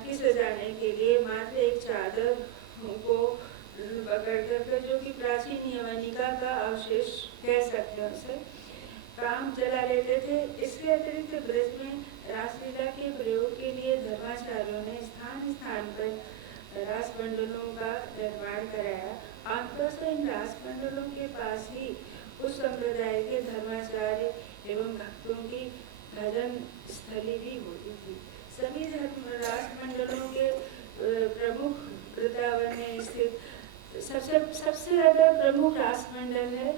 झांकी सजाने के लिए मात्र एक चादर को पकड़ कर, जो कि प्राचीन यवनिका का अवशेष कह सकते हैं उसे, काम चला लेते थे। इसके अतिरिक्त ब्रज में रासलीला के प्रयोग के लिए धर्माचार्यों ने स्थान स्थान पर रास मंडलों का निर्माण कराया। आमतौर पर इन रास मंडलों के पास ही उस संप्रदाय के धर्माचार्य एवं भक्तों की भजन स्थली भी होती थी। सभी धर्म रास मंडलों के प्रमुख वृंदावन में स्थित सबसे ज्यादा प्रमुख रास मंडल है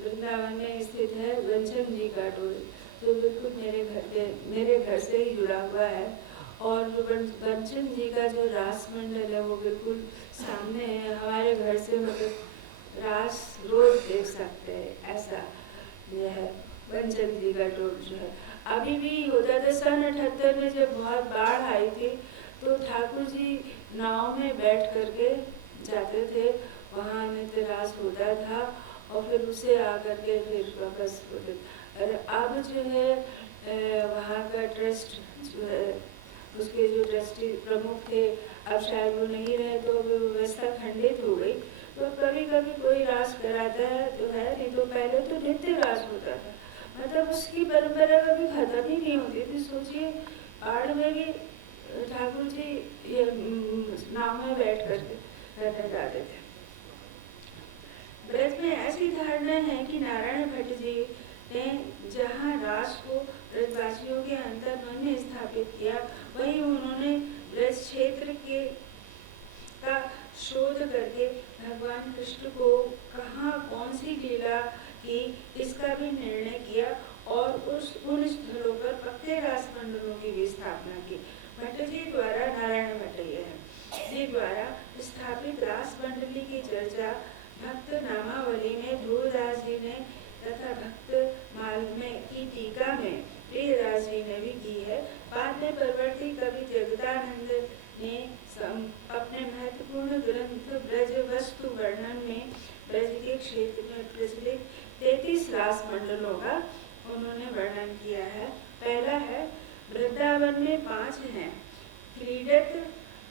वृंदावन में स्थित है वंचन जी का टोल, जो बिल्कुल मेरे घर से ही जुड़ा हुआ है। और वंचन जी का जो रास मंडल है वो बिल्कुल सामने है हमारे घर से, मतलब रास रोज देख सकते हैं ऐसा यह है वंचन जी का टोल जो है। अभी भी होता था। सन 78 में जब बहुत बाढ़ आई थी तो ठाकुर जी नाव में बैठ करके जाते थे, वहाँ नित्य रास होता था और फिर उसे आकर के फिर वापस होते। और अब जो है वहाँ का ट्रस्ट जो है उसके जो ट्रस्टी प्रमुख थे अब शायद वो नहीं रहे, तो व्यवस्था खंडित हो गई। तो कभी कभी कोई रास कराता है तो है, नहीं तो पहले तो नित्य रास होता था, मतलब उसकी परंपरा कभी खत्म ही नहीं होती थी। सोचिए आड़ में भी ठाकुर जी ये नाव में बैठ करके रहने जाते थे। ब्रज में ऐसी धारणा है कि नारायण भट्ट जी ने जहाँ रास को ब्रजवासियों के अंतर्मन में स्थापित किया, वहीं उन्होंने ब्रज क्षेत्र के का शोध करके भगवान कृष्ण को कहाँ कौन सी लीला की इसका भी निर्णय किया और उन स्थलों पर पक्के रास मंडलों की भी स्थापना की। भट्ट जी द्वारा, नारायण भट्ट जी द्वारा स्थापित रास मंडली की चर्चा भक्त नामावली में ध्रुवदास जी ने तथा भक्त माल में की टीका में प्रियदास जी ने भी की है। बाद में परवर्ती कवि जगदानंद ने अपने महत्वपूर्ण ग्रंथ ब्रज वस्तु वर्णन में ब्रज के क्षेत्र में प्रचलित 33 रास मंडलों का उन्होंने वर्णन किया है। पहला है वृंदावन में 5 हैं, क्रीडत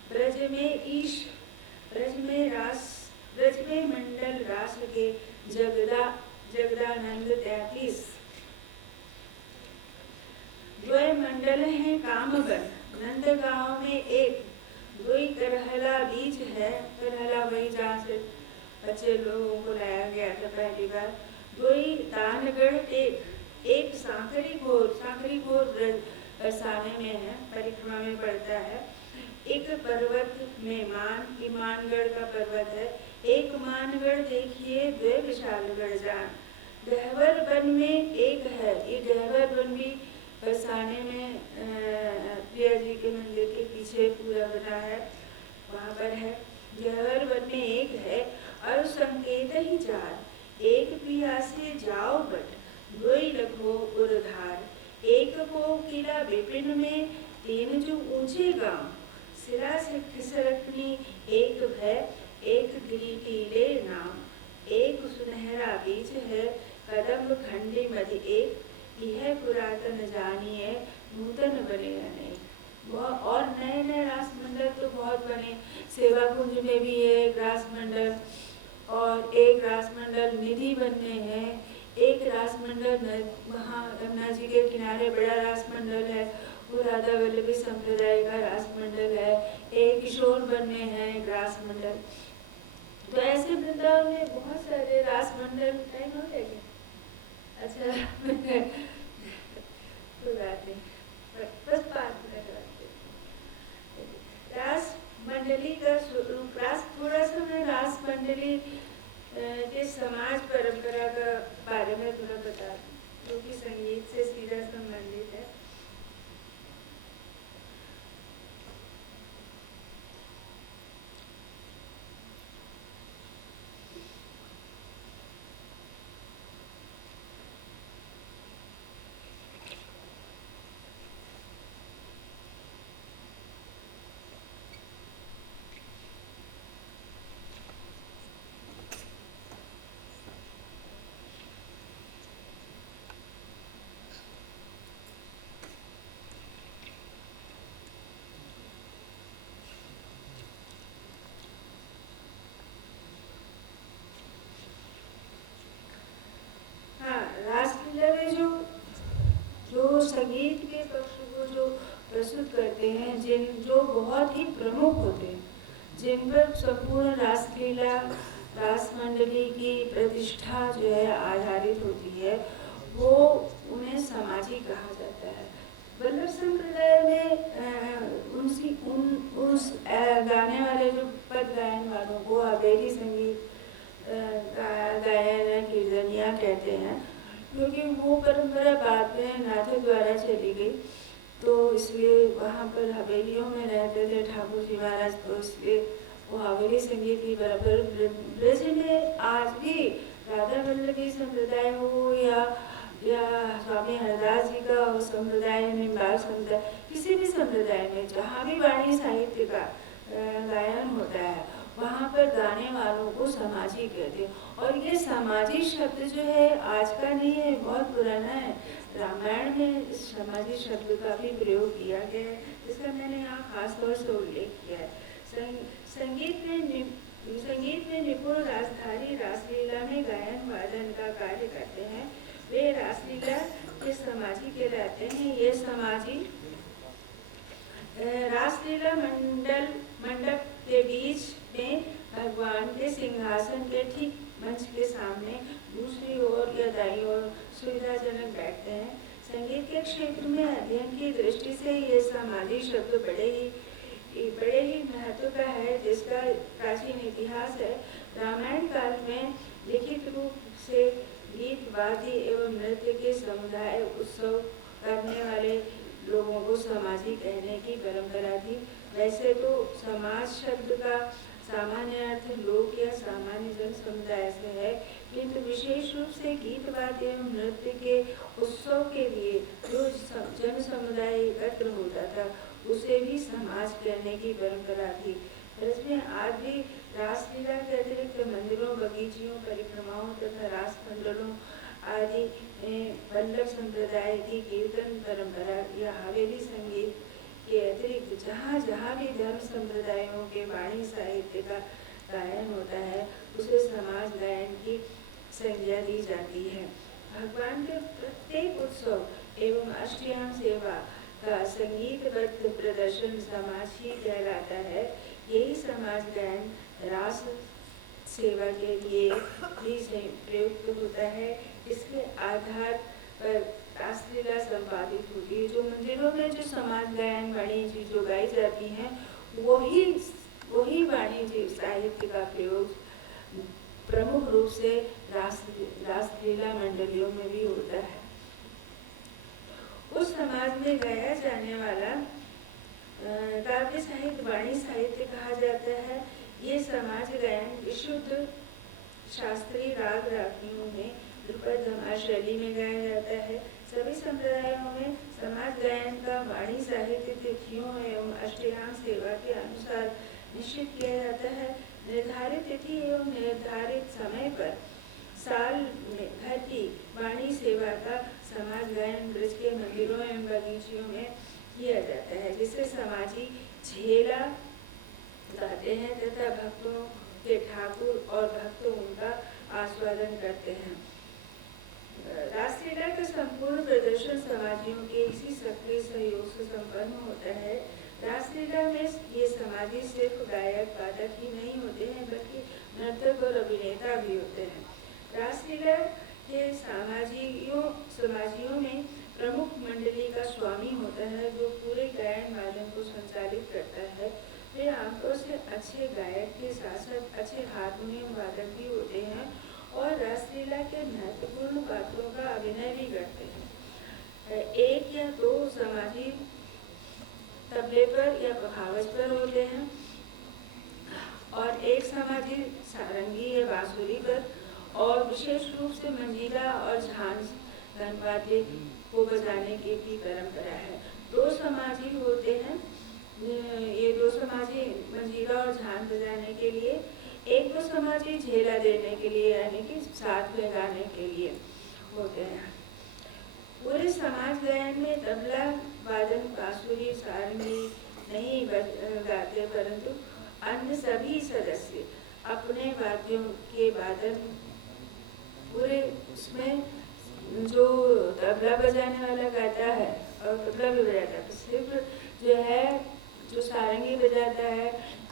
ब्रज में ईश, ब्रज में मंडल रास के जगदानंद 33। द्वय मंडल है कामबन, नंदगांव में 1, द्वय करहला बीच है, करहला वही जहाँ से बच्चे लोगों को लाया गया था पहली बार। द्वय दानगढ़ 1 सांकरी घोर ब्रज बरसाने में है, परिक्रमा में पड़ता है। एक पर्वत में मानगढ़ का पर्वत है, एक मानगढ़ देखिए, द्वय विशालगढ़ जान। गहवर वन में 1 है, ये गहवर वन भी बरसाने में प्रिया जी के मंदिर के पीछे पूरा बना है, वहाँ पर है। गहवर वन में 1 है और संकेत ही 4, एक पियासे जाओ बट, द्वय लखो उर्धार। एक को किला विपिन में, 3 जो ऊंचे गांव, सिरा से खिसरकनी 1 भय, 1 गिरी टीले नाम। 1 सुनहरा बीच है, कदम खंडी मध्य 1, यह पुरातन जानिए, नूतन बने नहीं। और नए नए रास मंडल तो बहुत बने। सेवा कुंज में भी है एक रास मंडल, और एक रास मंडल निधि बनने हैं, एक रास मंडल वहाँ यमुना जी के किनारे बड़ा रास मंडल है, वो राधा वल्लभी संप्रदाय का रास मंडल है। एक किशोर बनने हैं एक रास मंडल। तो ऐसे वृंदावन में बहुत सारे रास मंडल। टाइम हो गया क्या? अच्छा तो बात है, बस 5 मिनट रास मंडली का स्वरूप। थोड़ा सा मैं रास मंडली के समाज परंपरा का बारे में थोड़ा बता दूं, जो कि संगीत से सीधा संबंधित है। प्रस्तुत करते हैं जो बहुत ही प्रमुख होते हैं, जिन पर संपूर्ण रासलीला रास मंडली की प्रतिष्ठा जो है आधारित होती है, वो उन्हें सामाजिक कहा जाता है। वल्लभ संप्रदाय में उस गाने वाले जो पद गायन वालों को हवेली संगीत गायन कीर्तनिया कहते हैं, क्योंकि वो परंपरा बाद में नाथों द्वारा चली गई, तो इसलिए वहाँ पर हवेलियों में रहते थे ठाकुर जी महाराज, तो इसलिए वो हवेली संगीत की बराबर। ब्रज में आज भी राधा वल्लभी संप्रदाय हो या स्वामी हरदास जी का संप्रदाय, निम्बार्क संप्रदाय, किसी भी संप्रदाय में जहाँ भी वाणी साहित्य का गायन होता है, वहाँ पर गाने वालों को समाजी कहते हैं। और ये समाजी शब्द जो है आज का नहीं है, बहुत पुराना है। रामायण में इस समाजी शब्द का भी प्रयोग किया गया है, जिसका मैंने यहाँ खास तौर से उल्लेख किया है। संगीत में निपुण रासधारी रासलीला में गायन वादन का कार्य करते हैं, वे रासलीला के समाजी कहलाते हैं। ये समाजी रासलीला मंडप के बीच में भगवान के सिंहासन के ठीक मंच के सामने दूसरी ओर या दाईं ओर सुविधाजनक बैठते हैं। संगीत के क्षेत्र में अध्ययन की दृष्टि से ये समाधि शब्द बड़े ही महत्व का है, जिसका प्राचीन इतिहास है। रामायण काल में लिखित रूप से गीत वाद्य एवं नृत्य के समुदाय उत्सव करने वाले लोगों को समाजी कहने की परंपरा थी। वैसे तो समाज शब्द का सामान्य अर्थ लोक या सामान्य जन समुदाय से है, किंतु विशेष रूप से गीत वाद्य एवं नृत्य के उत्सव के लिए जो जन समुदाय एकत्र होता था, उसे भी समाज कहने की परंपरा थी। इसमें आज भी रासलीला के अतिरिक्त मंदिरों, बगीचियों, परिक्रमाओं तथा रास मंडलों आदि वल्लभ संप्रदाय की कीर्तन परंपरा या हवेली संगीत के अतिरिक्त जहाँ जहाँ भी धर्म संप्रदायों के वाणी साहित्य का गायन होता है, उसे समाज गायन की संज्ञा दी जाती है। भगवान के प्रत्येक उत्सव एवं अष्टयाम सेवा का संगीतबद्ध प्रदर्शन समाज ही कहलाता है। यही समाज गायन रास सेवा के लिए भी प्रयुक्त होता है। इसके आधार पर रासलीला संपादित होती है। जो मंदिरों में जो समाज गायन वाणी जी जो गाई जाती हैं, वही वाणी जी साहित्य का प्रयोग प्रमुख रूप से रासलीला मंडलियों में भी होता है। उस समाज में गाया जाने वाला काव्य साहित्य वाणी साहित्य कहा जाता है। ये समाज गायन विशुद्ध शास्त्रीय राग रागियों में ध्रुपद धमार शैली में गाया जाता है। सभी संप्रदायों में समाज गायन का वाणी साहित्य तिथियों एवं अष्टयाम सेवा के अनुसार निश्चित किया जाता है। निर्धारित तिथि एवं निर्धारित समय पर साल में भर की वाणी सेवा का समाज गायन ब्रज के मंदिरों एवं बगीचियों में किया जाता है, जिसे समाजी झेला गाते हैं तथा भक्तों के ठाकुर और भक्त उनका आस्वादन करते हैं। रासलीला का संपूर्ण प्रदर्शन समाजियों के इसी सक्रिय सहयोग से संपन्न होता है। रासलीला में ये समाजी सिर्फ गायक वादक ही नहीं होते हैं, बल्कि नर्तक और अभिनेता भी होते हैं। रासलीला के समाजियों में प्रमुख मंडली का स्वामी होता है, जो पूरे गायन वादन को संचालित करता है। वे आमतौर से अच्छे गायक के साथ साथ अच्छे हारमोनियम वादक भी होते हैं और रासलीला के महत्वपूर्ण पात्रों का अभिनय भी करते हैं। एक या दो समाजी तबले पर या पखावज पर होते हैं और एक समाजी सारंगी या बांसुरी पर, और विशेष रूप से मंजीरा और झांझ घंटवाद्य को बजाने की भी परंपरा है। दो समाजी होते हैं, ये दो समाजी मंजीरा और झांझ बजाने के लिए, एक दो समाजी झेला देने के लिए यानी कि साथ में गाने के लिए होते हैं। पूरे समाज गायन में तबला वादन, बांसुरी, सारंगी नहीं गाते, परंतु अन्य सभी सदस्य अपने वाद्यों के वादन पूरे उसमें जो तबला बजाने वाला गाता है और तबला भी बजाता है, सिर्फ जो है, जो सारंगी बजाता है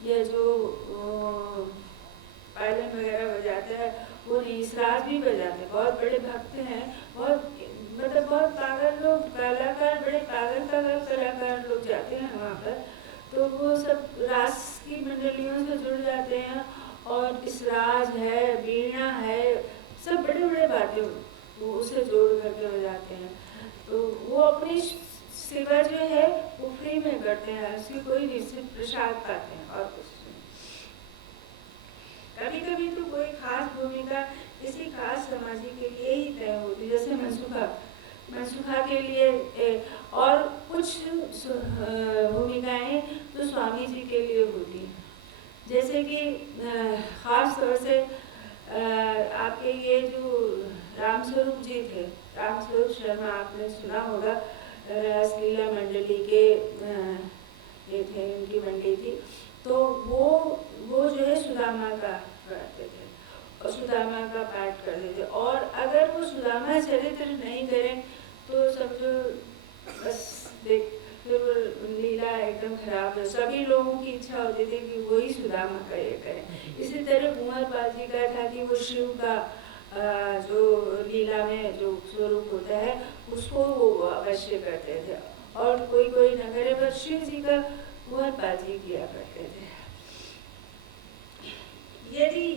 या जो पायलन वगैरह बजाता है, वो नहीं, इसराज भी बजाते हैं। बहुत बड़े भक्त हैं, बहुत मतलब बहुत पागल लोग, कलाकार, बड़े पागल कलाकार लोग जाते हैं वहाँ पर, तो वो सब रास की मंडलियों से जुड़ जाते हैं और इसराज है, वीणा है, सब बड़े बड़े वाद्य वो उसे जोड़ करके बजाते हैं। तो वो अपनी सेवा जो है वो फ्री में करते हैं, उसकी कोई निश्चित प्रसाद पाते हैं और कुछ नहीं। कभी कभी तो कोई खास भूमिका किसी खास समाधि के लिए ही तय होती है, जैसे मनसुखा के लिए, और कुछ भूमिकाएं तो स्वामी जी के लिए होती हैं। जैसे कि खास तौर से आपके ये जो रामस्वरूप जी थे, रामस्वरूप शर्मा, आपने सुना होगा, रासलीला मंडली के ये थे, उनकी मंडली थी। तो वो जो है सुदामा का गाते थे और सुदामा का पाठ करते थे, और अगर वो सुदामा चरित्र नहीं करें तो समझो बस फिर लीला एकदम खराब है। सभी लोगों की इच्छा होती थी कि वही सुदामा का ये करें। इसी तरह कुंवर पाल जी का था कि वो शिव का जो लीला में जो स्वरूप होता है उसको वो अवश्य करते थे, और कोई कोई न करे, पर शिव जी का कुंवर पाल जी किया करते थे। यदि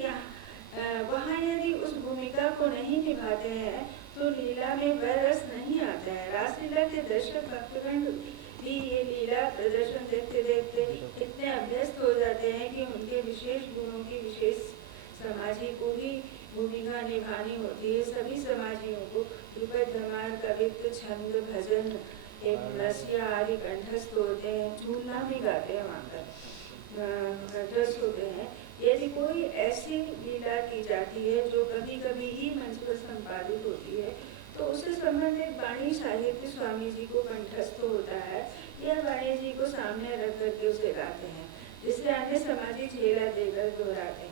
वहाँ यदि उस भूमिका को नहीं निभाते हैं तो लीला में वह रस नहीं आता है। रासलीला के दर्शक भक्तगण भी ये लीला प्रदर्शन देखते देखते इतने अभ्यस्त हो जाते हैं कि उनके विशेष गुणों की विशेष समाजी को ही भूमिका निभानी होती है। सभी समाजियों को ध्रुपद, धमार, कवित्व, छंद, भजन, एक रसिया आदि कंठस्थ होते हैं, झूलना भी गाते हैं वहाँ पर, कंठस्थ होते हैं। यदि कोई ऐसी लीला की जाती है जो कभी कभी ही मंच पर संपादित होती है तो उससे संबंधित वाणी साहित्य स्वामी जी को कंठस्थ होता है, यह वाणी जी को सामने रख करके उसे गाते हैं, जिससे अन्य समाजी झेला देकर दोहराते हैं।